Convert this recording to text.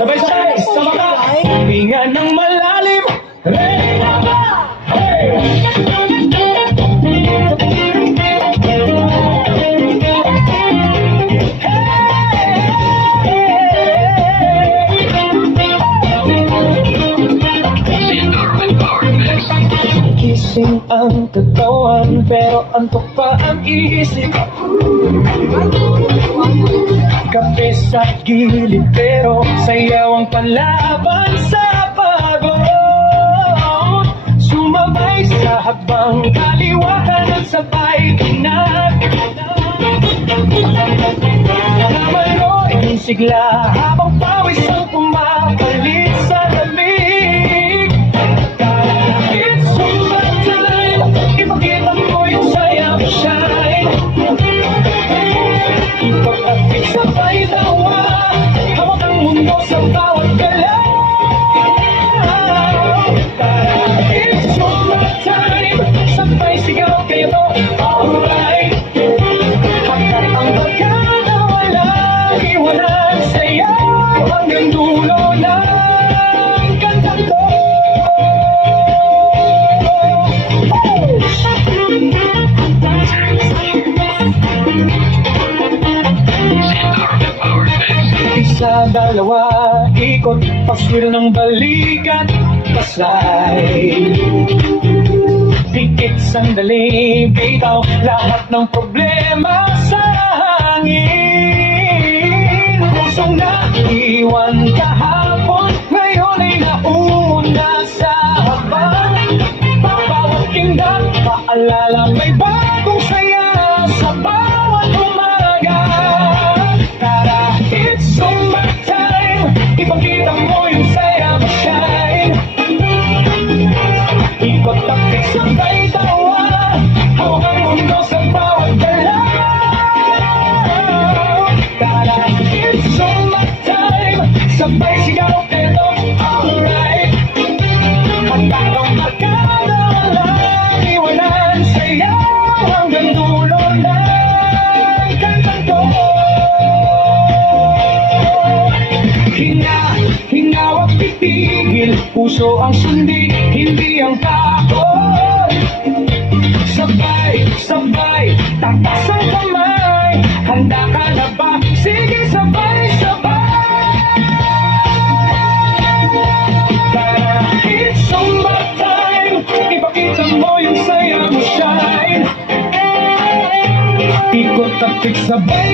Sabay-sabay sa mga hininga ng malalim. Ready na ba? Hey! Gising ang katawan, pero antok pa ang isip. Kape sa gilid, pero sayaw ang panlaban sa pagod. Sumabay sa habang kaliwatan at sabay tinag. Namaloy sigla habang pawis ang pumapalit sa lamig. It's summertime, ipakita mo yung saya mo shine. Ipag-apit sabay tawa, hawak ang mundo sa bawat galaw. It's summertime, sabay sigaw kayo, alright. Hanggang ang barkada walang iwanan, sayaw hanggang dulo ng kantang to. Isa, dalawa, ikot, paswil ng balikat, pasay. Pikit, sandali, bitaw, lahat ng problema sa hangin. Pusong naiwan kahapon, ngayon ay nauna sa habang. Bawat kingdom, paalala may bagong saya sa bawat umaga. Tara, it's summertime, ipakita mo yung saya mo shine. Ikot-tapik sabay tawa, hawak ang mundo sa bawat galaw. Tara, it's summertime, sabay sigaw pero alright. Hanggang barkada walang iwanan, sayaw hanggang dulo ng kantang to. Hinga, wag titigil, puso ang sundi, hindi ang takot. Sabay, takas ang kamay, handa ka na ba? Sige, sabay-sabay. Tara, it's summertime, ipakita mo yung saya mo shine. Ikot-tapik sabay